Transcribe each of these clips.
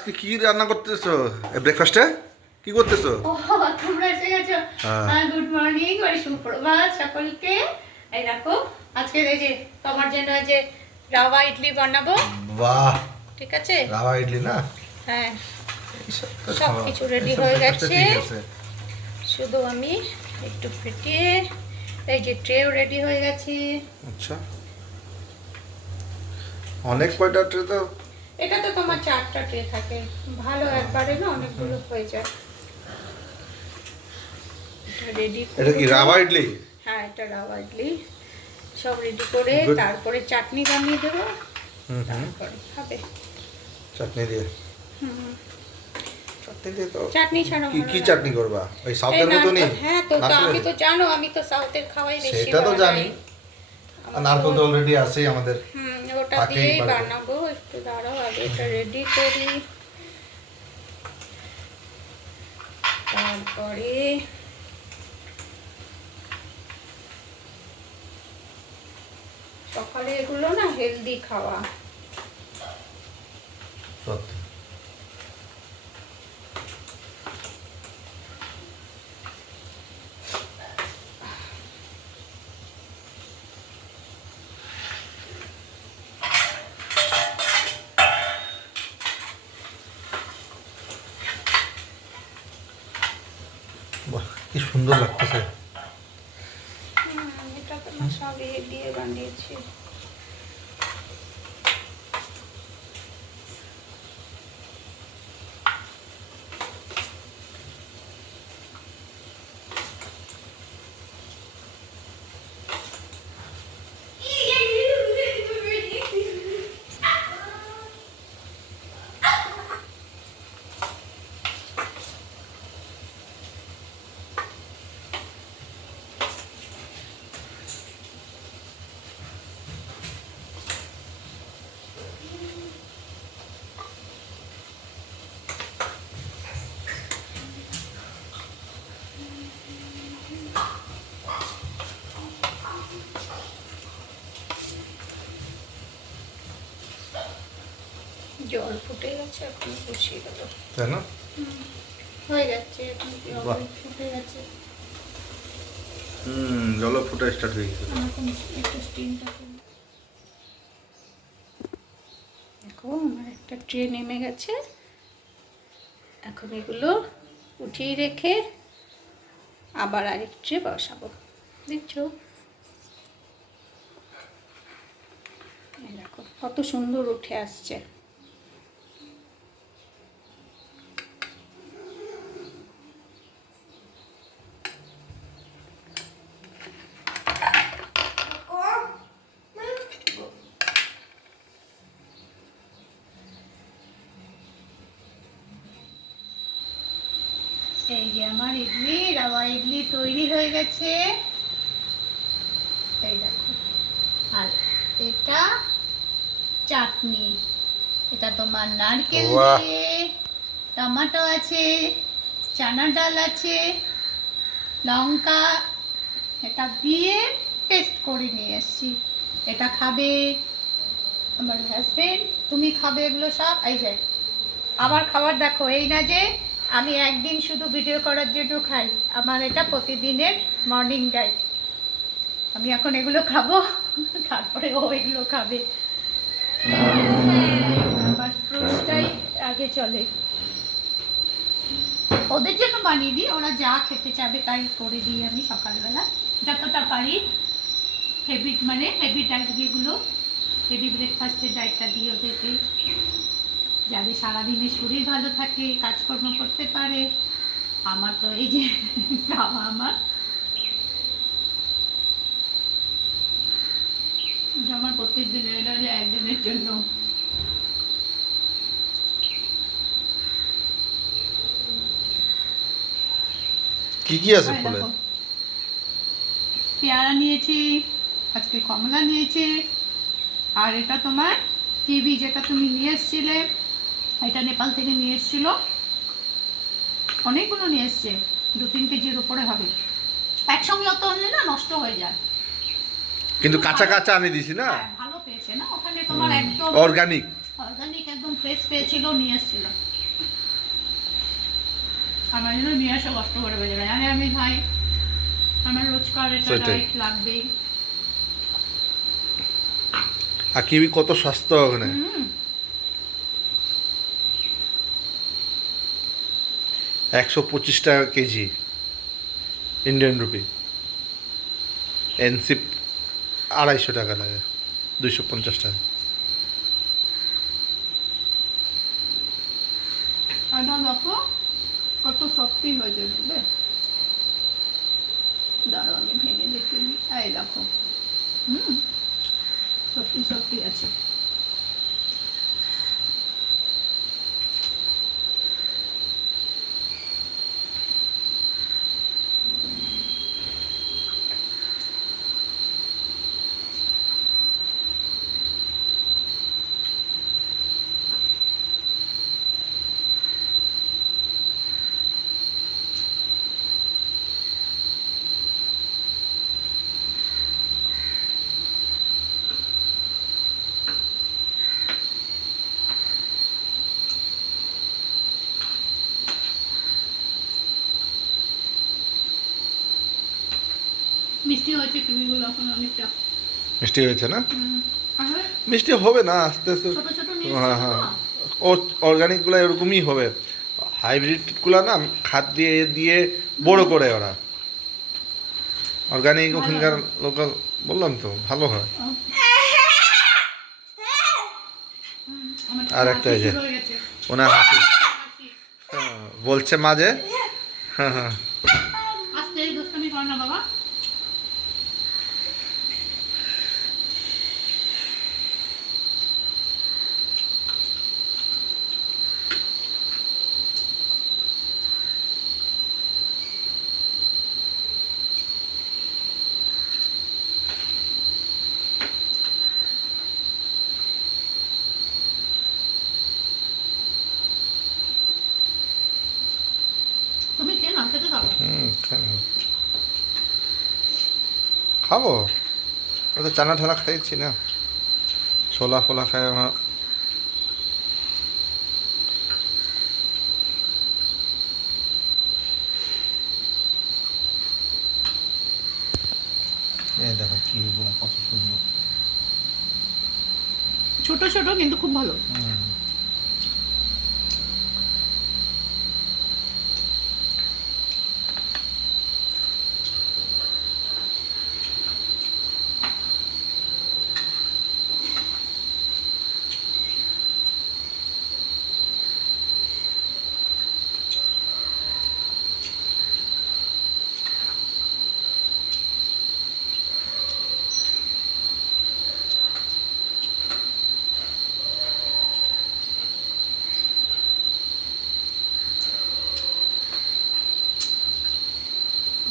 আজকে কি রান্না করতেছো ব্রেকফাস্টে? কি করতেছো? ও তোমরা এসে গেছো। গুড মর্নিং আর সুপ্রভাত সকলকে। এই দেখো আজকে এই যে তোমার জন্য যে রাওয়া ইডলি বানাবো। বাহ, ঠিক আছে, রাওয়া ইডলি না? হ্যাঁ তো সব খাওয়া। কিছু রেডি এইসব হয়ে breakfast এ গেছে। ঠিক আছে। শুধু আমি একটু ফেটিয়ে এই যে ট্রেও রেডি হয়ে গেছে। আচ্ছা, অনেক কয়টা ট্রে তো? এটা তো তোমার 4টা ট্রে থাকে, ভালো একবারে না অনেকগুলো হয়ে যায়। এটা রেডি। এটা কি রাওয়া ইডলি? হ্যাঁ এটা রাওয়া ইডলি। সব রেডি করে Good. তারপরে চাটনি বানিয়ে দেবো, হুম, তারপরে খাবে। চাটনি দিয়ে। হুম, চাটনি দিয়ে তো চাটনি ছাড়া কি ভালো কি লাগে। চাটনি করবা? ওই এই সাউথের মতনই? হ্যাঁ তো নারকেলের? আমি তো জানো আমি তো সাউথের খাওয়াই বেশি সেটা তো বানাই। জানি। আর নারকেল তো অলরেডি আছেই আমাদের। ওটা থাকেই দিয়েই বাড়িতে। বানাবো। একটু দাঁড়াও আগে এটা রেডি করি, তারপরে সকালে এগুলো না হেলদি খাওয়া। সত্যি। বাহ, কি সুন্দর লাগতেছে। এটা তো না সব দিয়ে বানিয়েছি। জল ফুটে গেছে, এখন বসিয়ে দেবো। তাই না? হয়ে যাচ্ছে, এখন বাহ। জল ফুটে গেছে। জল ফুটা স্টার্ট হয়ে গেছে। এখন একটু স্টিমটা করি। দেখো আমার একটা ট্রে নেমে গেছে। এখন এগুলো উঠিয়ে রেখে আবার আরেক ট্রে বসাবো। দেখছো, এই দেখো কত সুন্দর উঠে আসছে। এই যে আমার ইডলি, রাওয়া ইডলি তৈরি হয়ে গেছে। এই দেখো, আর এটা চাটনি। এটা তোমার নারকেল বাহ। দিয়ে, টমেটো আছে, চানা ডাল আছে, লঙ্কা, এটা দিয়ে টেস্ট করে নিয়ে এসছি। এটা খাবে আমার হাজবেন্ড, তুমি খাবে এগুলো সব। এই যে আমার খাবার দেখো, এই না যে আমি একদিন শুধু ভিডিও করার জন্য খাই, আমার এটা প্রতিদিনের মর্নিং ডাইট। আমি এখন এগুলো খাবো, তারপরে ও এগুলো খাবে। আমার ফ্রুটসটাই আগে চলে। ওদের জন্য বানিয়ে দিই, ওরা যা খেতে চাবে তাই করে দিই আমি সকালবেলা যতটা পারি। হেভি মানে হেভি ডাইট যেগুলো, হেভি ব্রেকফাস্টের ডাইটটা দিই ওদেরকে, যাতে সারাদিনে শরীর ভালো থাকে, কাজকর্ম করতে পারে। আমার তো এই যে খাওয়া আমার আমার প্রত্যেক দিনের, এটা যে একদিনের জন্য। কি কি আছে এই ফলে? দেখো, পেয়ারা নিয়েছি, আজকে কমলা নিয়েছি, আর এটা তোমার কিবি যেটা তুমি নিয়ে এসছিলে, এটা নেপাল থেকে নিয়ে এসছিল। অনেকগুলো নিয়ে এসছে, 2-3 কেজির উপরে হবে। একসঙ্গে অত আনলে না নষ্ট হয়ে যায়। কিন্তু কাঁচা কাঁচা আনি দিছি না? হ্যাঁ, ভালো পেয়েছে না ওখানে তোমার, একদম অর্গানিক। অর্গানিক, একদম ফ্রেশ পেয়েছিল, নিয়ে এসছিল। আমার জন্য নিয়ে আসা কষ্ট করে বেজে যায়, আরে আমি খাই, আমার রোজকার এটা সেটাই। ডায়েট লাগবেই। আর কিউই কত সস্তা ওখানে, হুম 125 টাকা কেজি ইন্ডিয়ান রুপি। এনসিপ 250 টাকা লাগে, 250 টাকা। এটা দেখো কত সফটি হয়েছে, বুঝলে? দাঁড়াও আমি ভেঙে দেখে নিই। এই দেখো, হুম সফটি সফটি আছে। মিষ্টি হয়েছে কিউইগুলো এখন অনেকটা। মিষ্টি হয়েছে না? আসলে মিষ্টি হবে না আস্তে আস্তে। ছোট ছোট নিয়ে হ্যাঁ এসেছে হ্যাঁ, তো। অর্গানিকগুলো এরকমই হবে। হাইব্রিডগুলো না খাদ দিয়ে দিয়ে বড় করে ওরা। অর্গানিক ভালো ওখানকার হয়। লোকাল, বললাম তো ভালো হয়। আমার আর হাসি একটা এই যে শুরু হয়ে গেছে। ওনার হাসি, হাসি। হ্যাঁ, বলছে মাঝে, হ্যাঁ হ্যাঁ। আস্তে এই দুষ্টামি কর না বাবা। তুমি খেয়ে না, খেতে থাকো। খাবো, ওটা তো চানা ঠানা খাইছি না, ছোলা ফোলা খাই আমার। এই দেখো কিউগুলো কত সুন্দর। ছোট ছোট কিন্তু খুব ভালো।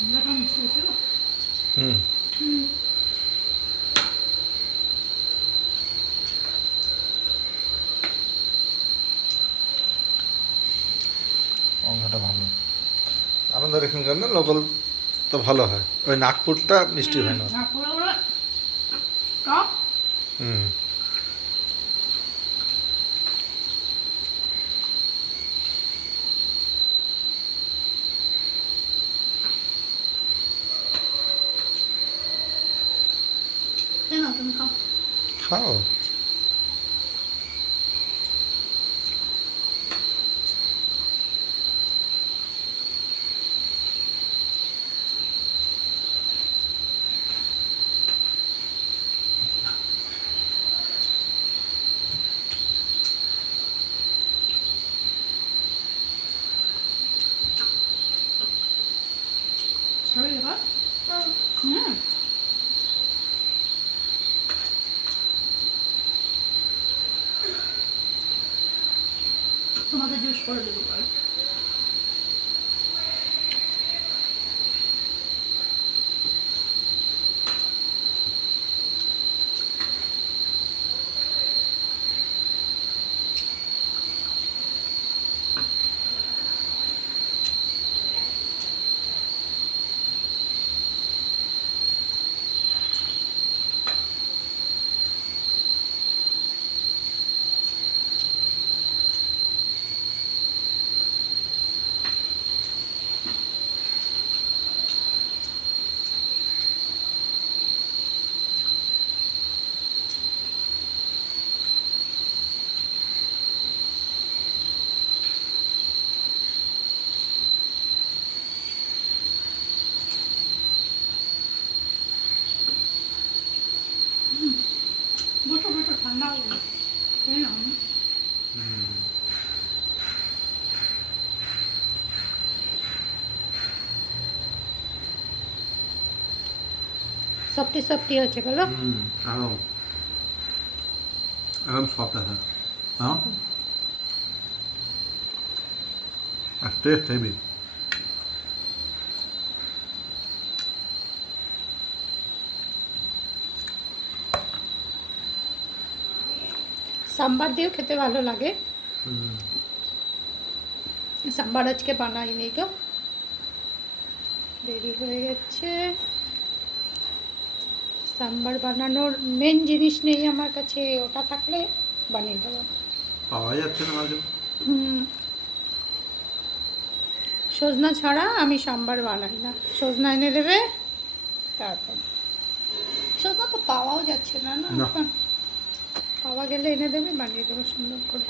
আমরা তো মিষ্টি হয়েছে না। হুম, অংশটা ভালো। আমাদের এখানকার না লোকাল তো ভালো হয়, ওই নাগপুরটা মিষ্টি হয় না। না পুরো পুরো টক। হুম, তাই না, তুমি খাও। খাও। খাবে এবার? হুম তোমাকে জুস করে দেবো পরে। ঠান্ডা হবে খেয়ে নাও। সফটি সফটি হচ্ছে বলো। একদম একদম সফট আছে হ্যাঁ আর টেস্ট হেভি সাম্বার দিয়েও খেতে ভালো লাগে। সাম্বার আজকে বানাইনি তো, দেরি হয়ে গেছে। সাম্বার বানানোর মেন জিনিস নেই আমার কাছে, ওটা থাকলে বানিয়ে দেবো। পাওয়া যাচ্ছে না মাঝে সজনা ছাড়া আমি সাম্বার বানাই না। সজনা এনে দেবে, তারপর সজনা তো পাওয়াও যাচ্ছে না না না। এখন। পাওয়া গেলে এনে দেবে, বানিয়ে দেবো সুন্দর করে।